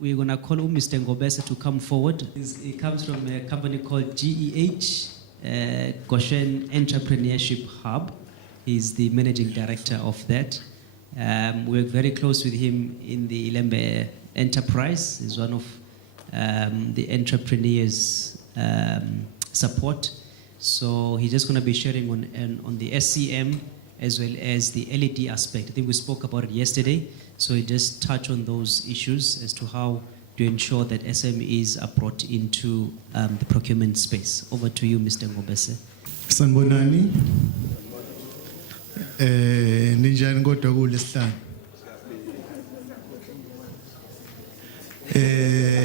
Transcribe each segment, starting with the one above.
we're going to call Mr. Ngobese to come forward. He comes from a company called GEH, Goshen Entrepreneurship Hub. He's the managing director of that. We work very close with him in the Ilembe enterprise. He's one of the entrepreneurs support. So he's just going to be sharing on the SCM as well as the LED aspect. I think we spoke about it yesterday. So he just touch on those issues as to how to ensure that SMEs are brought into the procurement space. Over to you, Mr. Ngobese. Sanbonani. Ninjani kodwa kulesihlanu.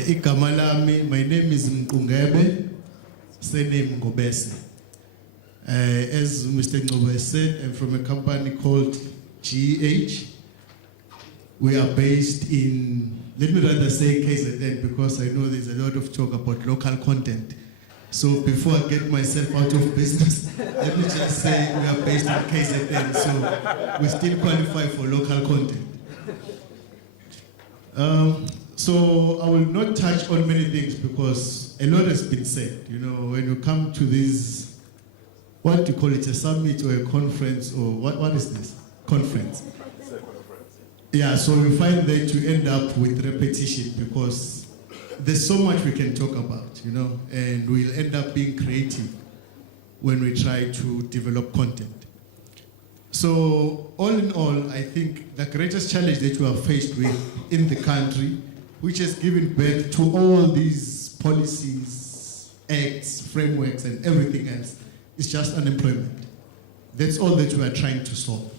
Igama lami, my name is Mqungebe, surname Ngobese. As Mr. Ngobese said, I'm from a company called GEH. We are based in, let me rather say KZN, because I know there's a lot of talk about local content. So before I get myself out of business, let me just say we are based in KZN, so we still qualify for local content. So I will not touch on many things because a lot has been said. You know, when you come to this, what do you call it, a summit or a conference, or what is this? Conference. Yeah, so we find that you end up with repetition because there's so much we can talk about, you know, and we'll end up being creative when we try to develop content. So all in all, I think the greatest challenge that we are faced with in the country, which has given birth to all these policies, acts, frameworks, and everything else, is just unemployment. That's all that we are trying to solve.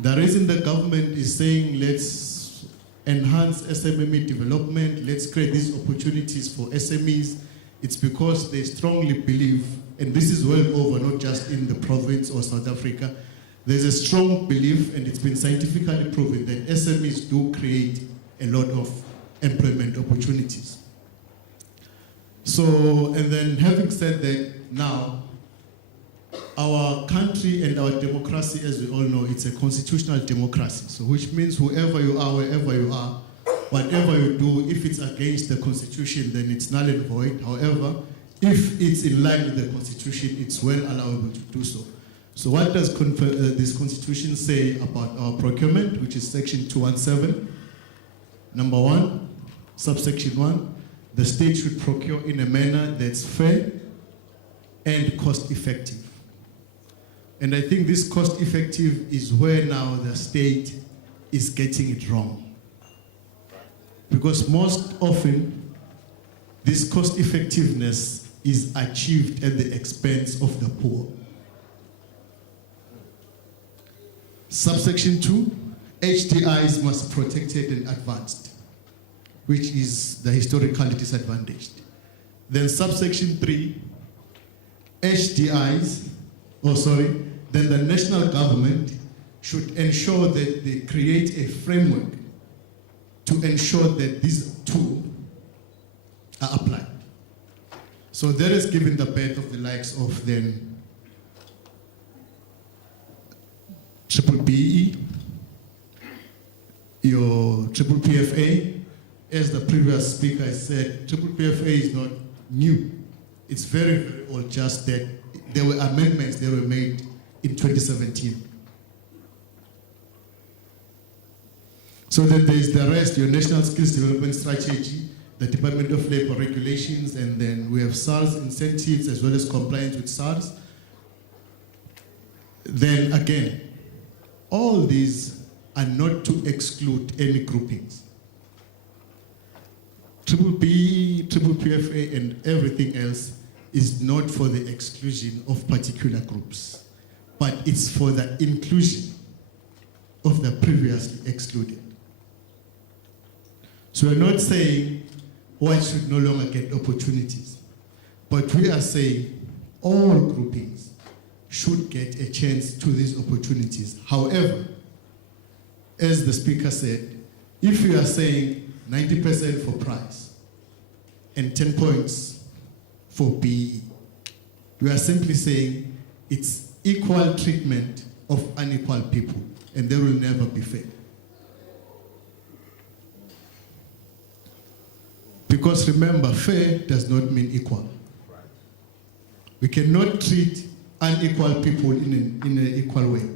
The reason the government is saying let's enhance SME development, let's create these opportunities for SMEs, it's because they strongly believe, and this is well over, not just in the province or South Africa, there's a strong belief, and it's been scientifically proven, that SMEs do create a lot of employment opportunities. So, and then having said that, now, our country and our democracy, as we all know, it's a constitutional democracy. So which means whoever you are, wherever you are, whatever you do, if it's against the constitution, then it's null and void. However, if it's in line with the constitution, it's well allowable to do so. So what does this constitution say about our procurement, which is section 217? Number 1, subsection 1, the state should procure in a manner that's fair and cost-effective. And I think this cost-effective is where now the state is getting it wrong. Because most often, this cost-effectiveness is achieved at the expense of the poor. Subsection 2, HDIs must be protected and advanced, which is the historically disadvantaged. Then subsection 3, then the national government should ensure that they create a framework to ensure that these two are applied. So that has given the birth of the likes of then BBBE, your PPPFA. As the previous speaker said, PPPFA is not new. It's very, very old, just that there were amendments that were made in 2017. So then there's the rest, your National Skills Development Strategy, the Department of Labor regulations, and then we have SARS incentives as well as compliance with SARS. Then again, all these are not to exclude any groupings. BBBE, PPPFA, and everything else is not for the exclusion of particular groups, but it's for the inclusion of the previously excluded. So we're not saying white should no longer get opportunities, but we are saying all groupings should get a chance to these opportunities. However, as the speaker said, if you are saying 90% for price and 10 points for BE, we are simply saying it's equal treatment of unequal people, and they will never be fair. Because remember, fair does not mean equal. We cannot treat unequal people in an equal way.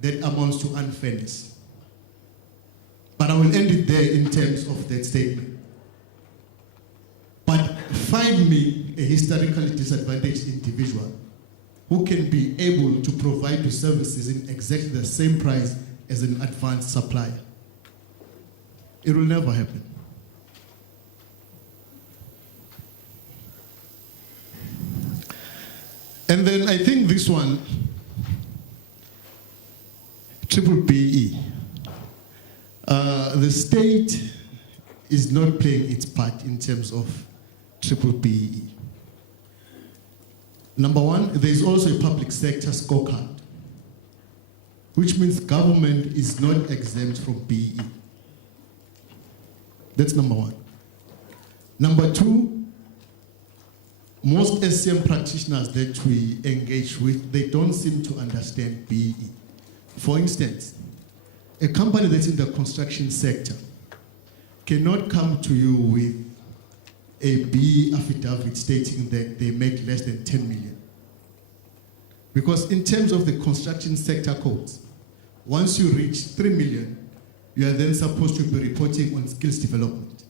That amounts to unfairness. But I will end it there in terms of that statement. But find me a historically disadvantaged individual who can be able to provide the services in exactly the same price as an advanced supplier. It will never happen. And then I think this one, triple BE. The state is not playing its part in terms of triple BE. Number one, there is also a public sector scorecard, which means government is not exempt from BE. That's number one. Number two, most SCM practitioners that we engage with, they don't seem to understand BE. For instance, a company that's in the construction sector cannot come to you with a BE affidavit stating that they make less than 10 million. Because in terms of the construction sector codes, once you reach 3 million, you are then supposed to be reporting on skills development.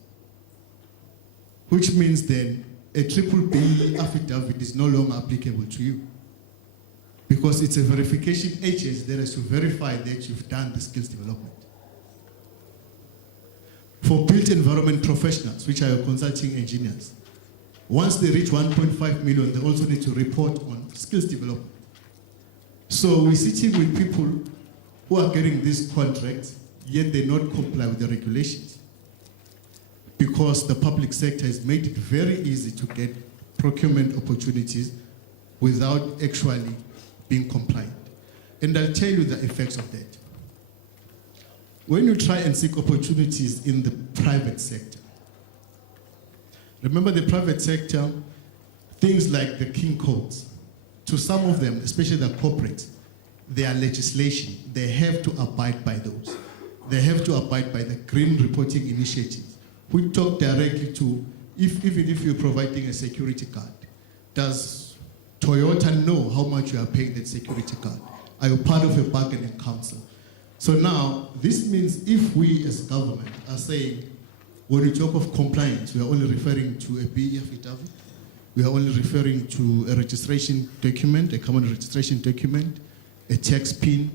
Which means then a triple BE affidavit is no longer applicable to you. Because it's a verification agency that has to verify that you've done the skills development. For built environment professionals, which are your consulting engineers, once they reach 1.5 million, they also need to report on skills development. So we're sitting with people who are getting these contracts, yet they not comply with the regulations. Because the public sector has made it very easy to get procurement opportunities without actually being compliant. And I'll tell you the effects of that. When you try and seek opportunities in the private sector, remember the private sector, things like the King Codes, to some of them, especially the corporates, their legislation, they have to abide by those. They have to abide by the green reporting initiatives. We talk directly to, even if you're providing a security card, does Toyota know how much you are paying that security card? Are you part of a bargaining council? So now, this means if we as government are saying, when we talk of compliance, we are only referring to a BE affidavit, we are only referring to a registration document, a common registration document, a tax PIN,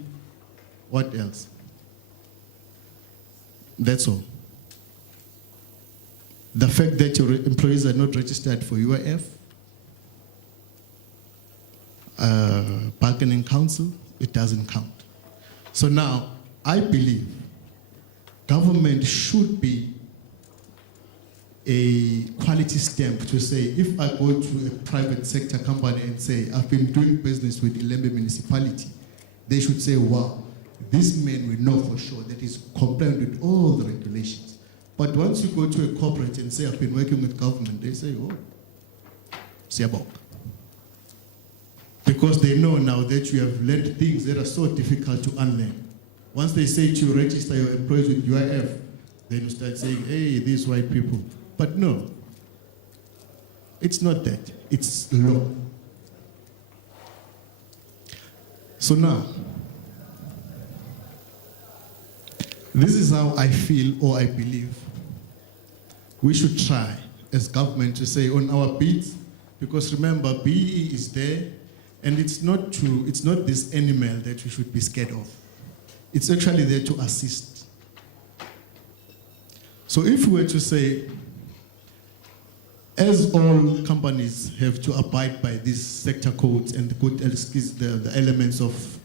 what else? That's all. The fact that your employees are not registered for UIF, bargaining council, it doesn't count. So now, I believe government should be a quality stamp to say, if I go to a private sector company and say, I've been doing business with Ilembe municipality, they should say, wow, this man we know for sure that is compliant with all the regulations. But once you go to a corporate and say, I've been working with government, they say, oh, siyabonga. Because they know now that you have learned things that are so difficult to unlearn. Once they say to register your employees with UIF, then you start saying, hey, these white people. But no, it's not that. It's law. So now, this is how I feel or I believe we should try as government to say on our bids, because remember, BE is there, and it's not this animal that we should be scared of. It's actually there to assist. So if we were to say, as all companies have to abide by these sector codes and the elements of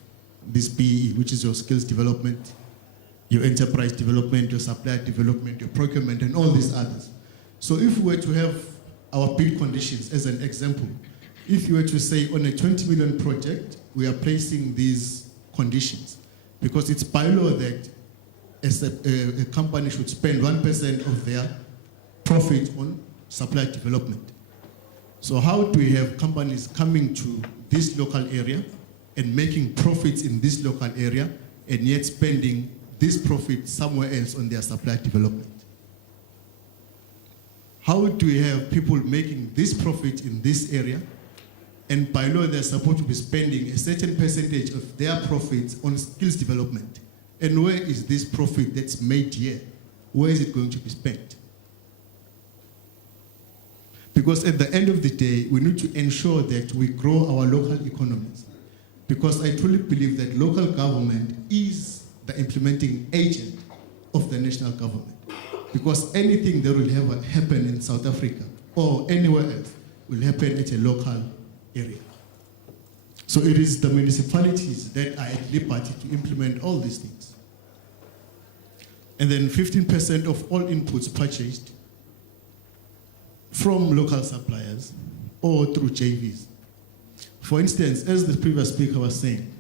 this BE, which is your skills development, your enterprise development, your supplier development, your procurement, and all these others. So if we were to have our bid conditions as an example, if you were to say on a 20 million project, we are placing these conditions, because it's by law that a company should spend 1% of their profit on supply development. So how do we have companies coming to this local area and making profits in this local area and yet spending this profit somewhere else on their supply development? how do we have people making this profit in this area, and by law they're supposed to be spending a certain percentage of their profits on skills development. And where is this profit that's made here? Where is it going to be spent? Because at the end of the day, we need to ensure that we grow our local economies. Because I truly believe that local government is the implementing agent of the national government. Because anything that will ever happen in South Africa or anywhere else will happen at a local area. So it is the municipalities that are at liberty to implement all these things. And then 15% of all inputs purchased from local suppliers or through JVs. For instance, as the previous speaker was saying,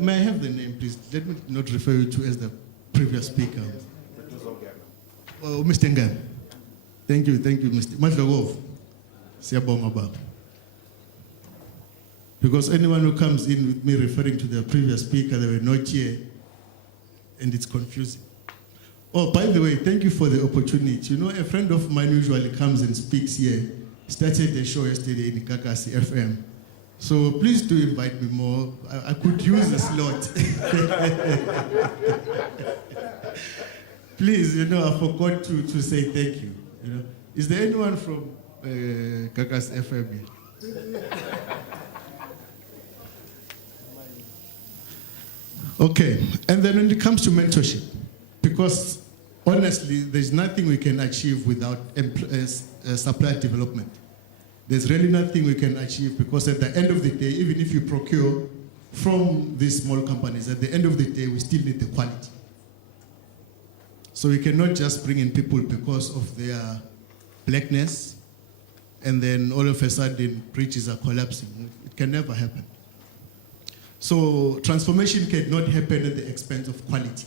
may I have the name, please? Let me not refer you to as the previous speaker. Oh, Mr. Ngobese. Thank you, Mr. Madlogov. Siyabonga baba. Because anyone who comes in with me referring to the previous speaker, they were not here, and it's confusing. Oh, by the way, thank you for the opportunity. You know, a friend of mine usually comes and speaks here, started the show yesterday in Kakasi FM. So please do invite me more. I could use a slot. Please, you know, I forgot to say thank you. You know, is there anyone from Kakasi FM here? Okay, and then when it comes to mentorship, because honestly, there's nothing we can achieve without supply development. There's really nothing we can achieve, because at the end of the day, even if you procure from these small companies, at the end of the day, we still need the quality. So we cannot just bring in people because of their blackness, and then all of a sudden bridges are collapsing. It can never happen. So transformation cannot happen at the expense of quality.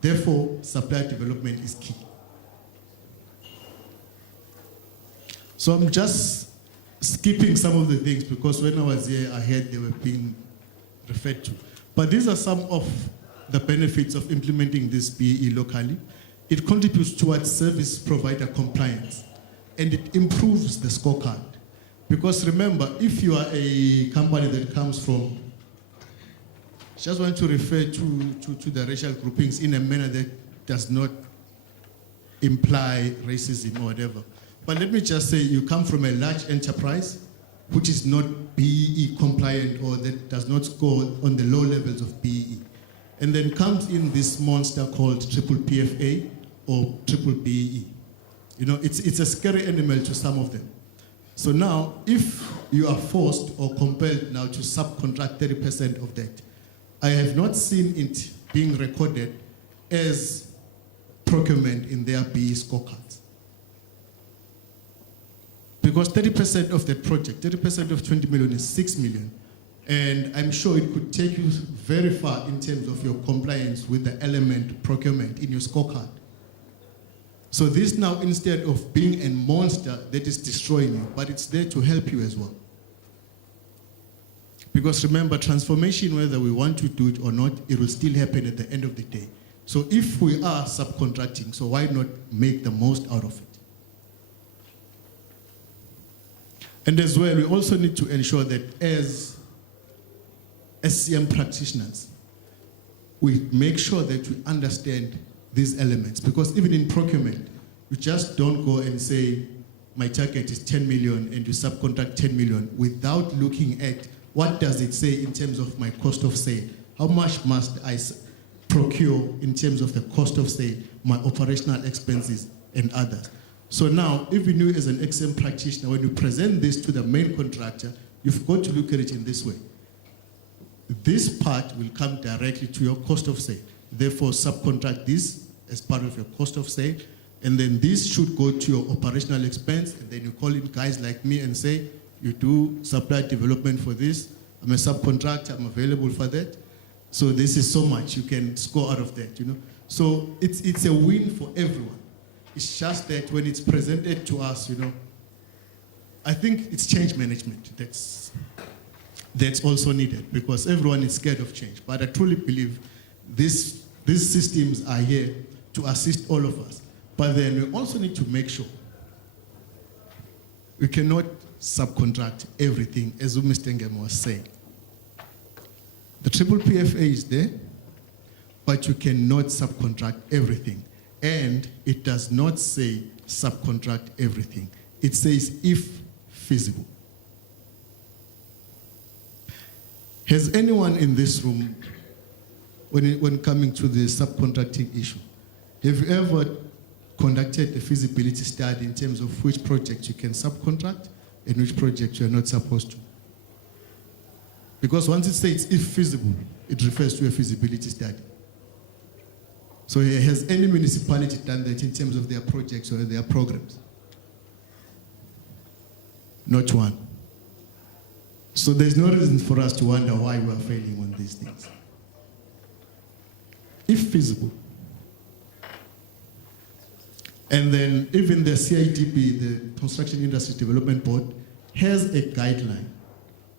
Therefore, supply development is key. So I'm just skipping some of the things because when I was here, I heard they were being referred to. But these are some of the benefits of implementing this BEE locally. It contributes towards service provider compliance, and it improves the scorecard. Because remember, if you are a company that comes from, just want to refer to the racial groupings in a manner that does not imply racism or whatever. But let me just say, you come from a large enterprise which is not BEE compliant or that does not score on the low levels of BEE, and then comes in this monster called triple PFA or triple BEE. You know, it's a scary animal to some of them. So now, if you are forced or compelled now to subcontract 30% of that, I have not seen it being recorded as procurement in their BE scorecards. Because 30% of that project, 30% of 20 million is 6 million. And I'm sure it could take you very far in terms of your compliance with the element procurement in your scorecard. So this now, instead of being a monster that is destroying you, but it's there to help you as well. Because remember, transformation, whether we want to do it or not, it will still happen at the end of the day. So if we are subcontracting, so why not make the most out of it? And as well, we also need to ensure that as SCM practitioners, we make sure that we understand these elements. Because even in procurement, you just don't go and say, my target is 10 million and you subcontract 10 million without looking at what does it say in terms of my cost of sale? How much must I procure in terms of the cost of sale, my operational expenses, and others? So now, even you as an SCM practitioner, when you present this to the main contractor, you've got to look at it in this way. This part will come directly to your cost of sale. Therefore, subcontract this as part of your cost of sale, and then this should go to your operational expense, and then you call in guys like me and say, you do supply development for this, I'm a subcontractor, I'm available for that. So this is so much you can score out of that, you know. So it's a win for everyone. It's just that when it's presented to us, you know, I think it's change management that's also needed, because everyone is scared of change. But I truly believe these systems are here to assist all of us. But then we also need to make sure We cannot subcontract everything, as Mr. Ngobese was saying. The triple PFA is there, but you cannot subcontract everything. And it does not say subcontract everything. It says if feasible. Has anyone in this room, when coming to the subcontracting issue, have you ever conducted a feasibility study in terms of which project you can subcontract and which project you are not supposed to? Because once it says if feasible, it refers to a feasibility study. So has any municipality done that in terms of their projects or their programs? Not one. So there's no reason for us to wonder why we are failing on these things. If feasible. And then even the CIDB, the Construction Industry Development Board, has a guideline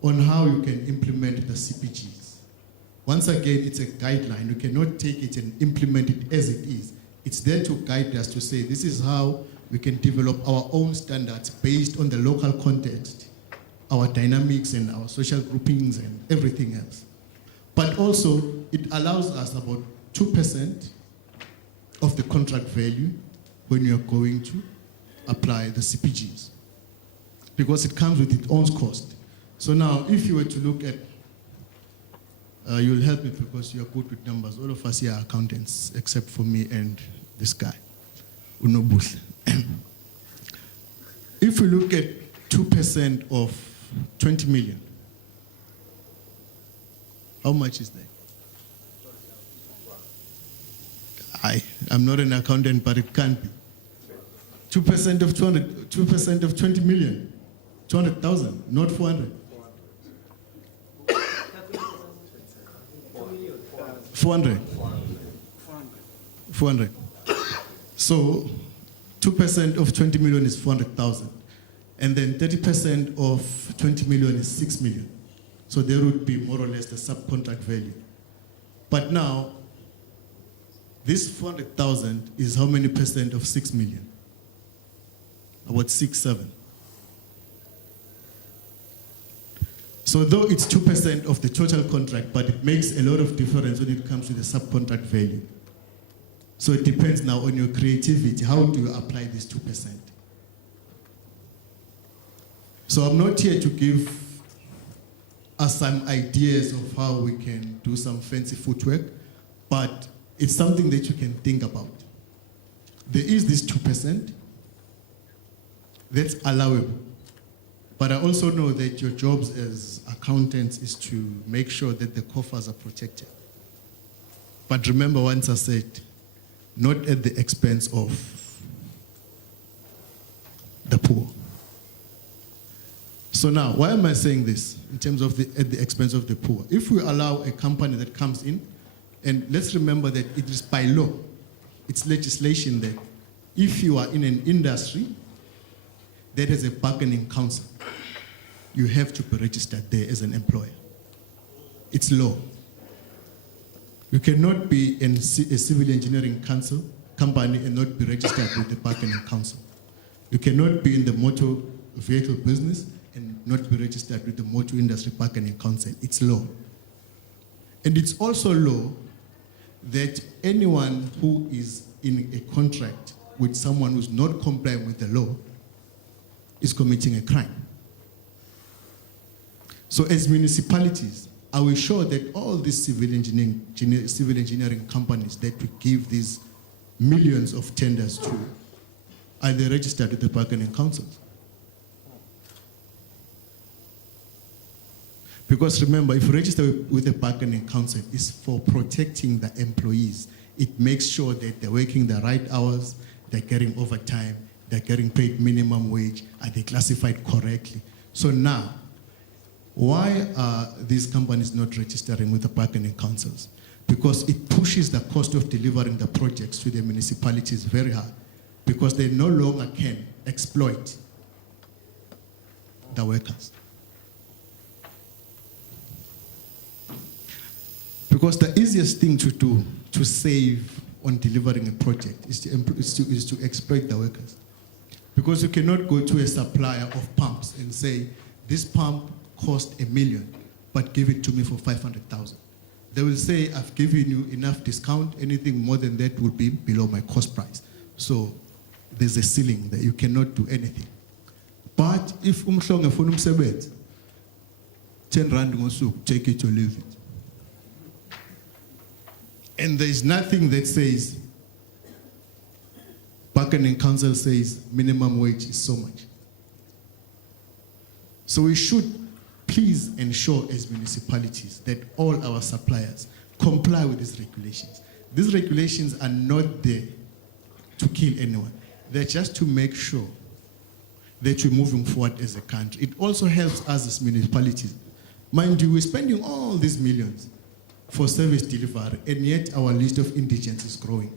on how you can implement the CPGs. Once again, it's a guideline. You cannot take it and implement it as it is. It's there to guide us to say this is how we can develop our own standards based on the local context, our dynamics and our social groupings and everything else. But also, it allows us about 2% of the contract value when you're going to apply the CPGs, because it comes with its own cost. So now, if you were to look at, you'll help me because you're good with numbers. All of us here are accountants, except for me and this guy, Ngobese. If we look at 2% of 20 million, how much is that? I'm not an accountant, but it can't be. 2% of 200, 2% of 20 million, 200,000, not 400. 400. 400. So 2% of 20 million is 400,000. And then 30% of 20 million is 6 million. So there would be more or less the subcontract value. But now, this 400,000 is how many percent of 6 million? About 6, 7. So though it's 2% of the total contract, but it makes a lot of difference when it comes to the subcontract value. So it depends now on your creativity. How do you apply this 2%? So I'm not here to give us some ideas of how we can do some fancy footwork, but it's something that you can think about. There is this 2% that's allowable. But I also know that your jobs as accountants is to make sure that the coffers are protected. But remember, once I said, not at the expense of the poor. So now, why am I saying this in terms of at the expense of the poor? If we allow a company that comes in, and let's remember that it is by law, it's legislation that if you are in an industry that has a bargaining council, you have to be registered there as an employer. It's law. You cannot be in a civil engineering council company and not be registered with the bargaining council. You cannot be in the motor vehicle business and not be registered with the motor industry bargaining council. It's law. And it's also law that anyone who is in a contract with someone who's not complying with the law is committing a crime. So as municipalities, are we sure that all these civil engineering companies that we give these millions of tenders to, are they registered with the bargaining councils? Because remember, if you register with the bargaining council, it's for protecting the employees. It makes sure that they're working the right hours, they're getting overtime, they're getting paid minimum wage, are they classified correctly? So now, why are these companies not registering with the bargaining councils? Because it pushes the cost of delivering the projects to the municipalities very hard, because they no longer can exploit the workers. Because the easiest thing to do to save on delivering a project is to exploit the workers. Because you cannot go to a supplier of pumps and say, this pump cost $1 million, but give it to me for 500,000. They will say, I've given you enough discount, anything more than that will be below my cost price. So there's a ceiling that you cannot do anything. But if umhlongo efuna umsebenzi, 10 rand ngosuku, take it or leave it. And there's nothing that says, bargaining council says minimum wage is so much. So we should please ensure as municipalities that all our suppliers comply with these regulations. These regulations are not there to kill anyone. They're just to make sure that we're moving forward as a country. It also helps us as municipalities. Mind you, we're spending all these millions for service delivery, and yet our list of indigents is growing.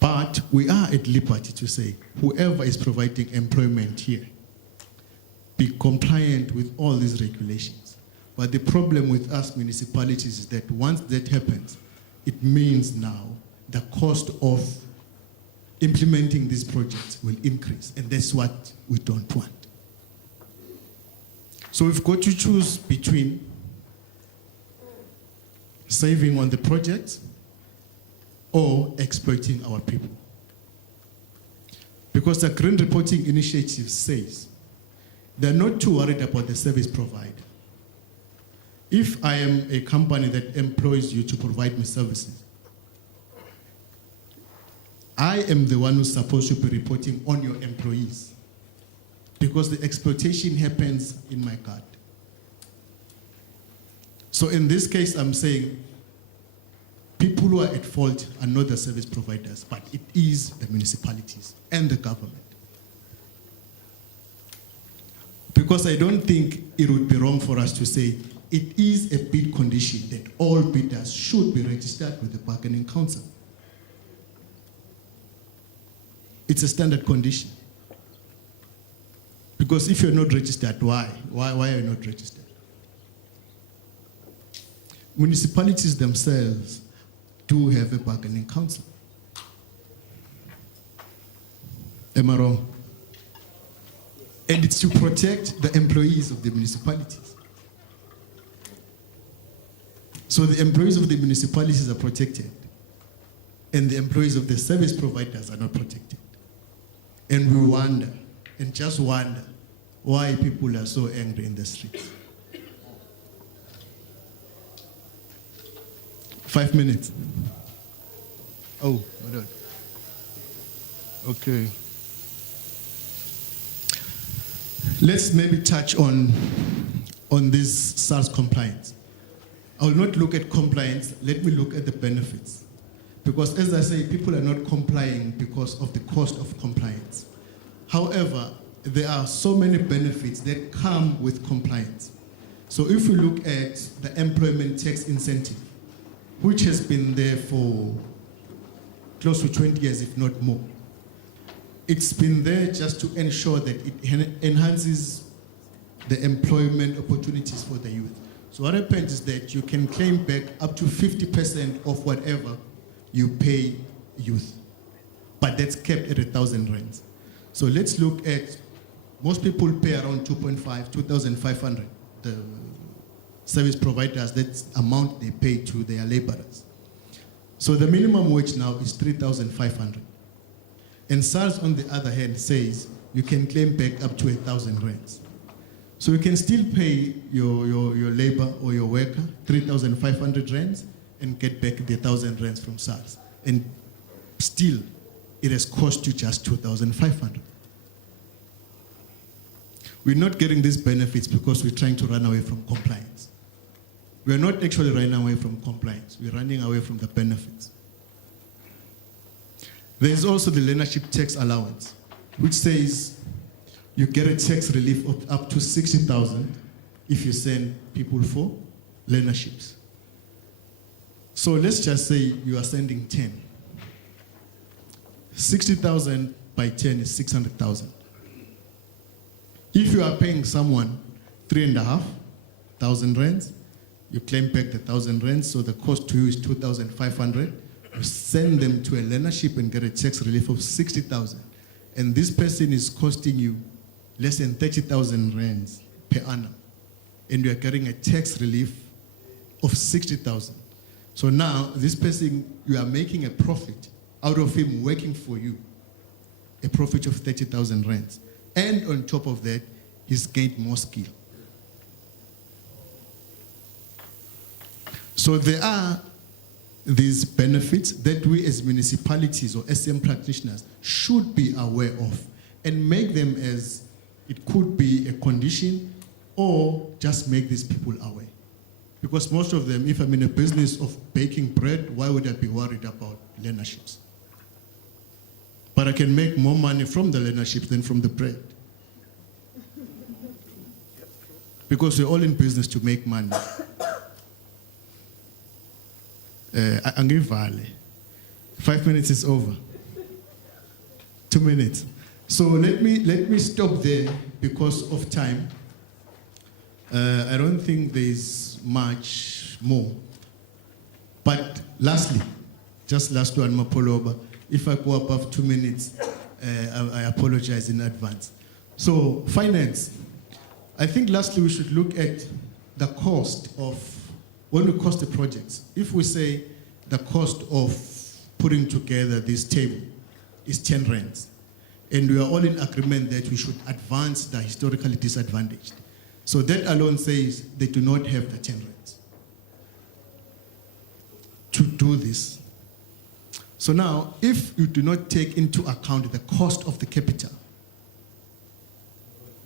But we are at liberty to say, whoever is providing employment here, be compliant with all these regulations. But the problem with us municipalities is that once that happens, it means now the cost of implementing these projects will increase, and that's what we don't want. So we've got to choose between saving on the projects or exploiting our people. Because the Green Reporting Initiative says they're not too worried about the service provider. If I am a company that employs you to provide me services, I am the one who's supposed to be reporting on your employees, because the exploitation happens in my guard. So in this case, I'm saying people who are at fault are not the service providers, but it is the municipalities and the government. Because I don't think it would be wrong for us to say it is a bid condition that all bidders should be registered with the bargaining council. It's a standard condition. Because if you're not registered, why? Why are you not registered? Municipalities themselves do have a bargaining council. Am I wrong? And it's to protect the employees of the municipalities. So the employees of the municipalities are protected, and the employees of the service providers are not protected. And we wonder, and just wonder, why people are so angry in the streets. 5 minutes. Oh, hold on. Okay. Let's maybe touch on this SARS compliance. I will not look at compliance, let me look at the benefits. Because as I say, people are not complying because of the cost of compliance. However, there are so many benefits that come with compliance. So if we look at the employment tax incentive, which has been there for close to 20 years, if not more, it's been there just to ensure that it enhances the employment opportunities for the youth. So what happens is that you can claim back up to 50% of whatever you pay youth, but that's kept at 1,000 rands. So let's look at, most people pay around 2.5, 2,500. The service providers, that's amount they pay to their laborers. So the minimum wage now is 3,500. And SARS, on the other hand, says you can claim back up to 1,000 rands. So you can still pay your labor or your worker 3,500 rands and get back the 1,000 rands from SARS. And still, it has cost you just 2,500. We're not getting these benefits because we're trying to run away from compliance. We're not actually running away from compliance. We're running away from the benefits. There's also the learnership tax allowance, which says you get a tax relief of up to 60,000 if you send people for learnerships. So let's just say you are sending 10. 60,000 by 10 is 600,000. If you are paying someone 3,500 rands, you claim back the 1,000 rands, so the cost to you is 2,500. you send them to a learnership and get a tax relief of 60,000. And this person is costing you less than 30,000 rands per annum. And you are getting a tax relief of 60,000. So now, this person, you are making a profit out of him working for you, a profit of 30,000 rands. And on top of that, he's gained more skill. So there are these benefits that we as municipalities or SCM practitioners should be aware of and make them as it could be a condition or just make these people aware. Because most of them, if I'm in a business of baking bread, why would I be worried about learnerships? But I can make more money from the learnerships than from the bread. Because we're all in business to make money. Angivale. 5 minutes is over. 2 minutes. So let me stop there because of time. I don't think there's much more. But lastly, just last one, Mapoloba. If I go above 2 minutes, I apologize in advance. So finance. I think lastly we should look at the cost of, when we cost the projects. If we say the cost of putting together this table is 10 rands, and we are all in agreement that we should advance the historically disadvantaged. So that alone says they do not have the 10 rands to do this. So now, if you do not take into account the cost of the capital,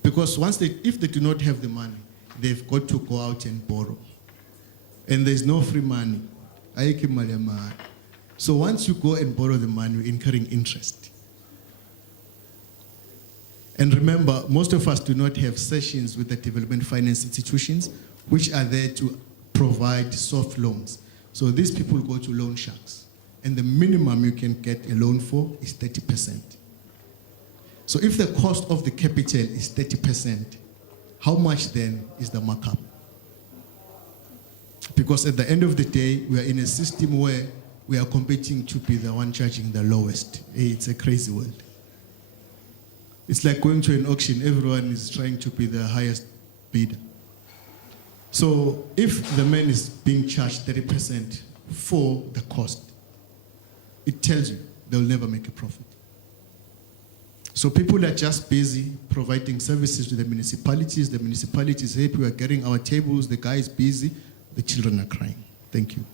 because if they do not have the money, they've got to go out and borrow. And there's no free money. So once you go and borrow the money, you're incurring interest. And remember, most of us do not have sessions with the development finance institutions, which are there to provide soft loans. So these people go to loan sharks. And the minimum you can get a loan for is 30%. So if the cost of the capital is 30%, how much then is the markup? Because at the end of the day, we are in a system where we are competing to be the one charging the lowest. It's a crazy world. It's like going to an auction, everyone is trying to be the highest bidder. So if the man is being charged 30% for the cost, it tells you they'll never make a profit. So people are just busy providing services to the municipalities. The municipalities say, we are getting our tables, the guy is busy, the children are crying. Thank you.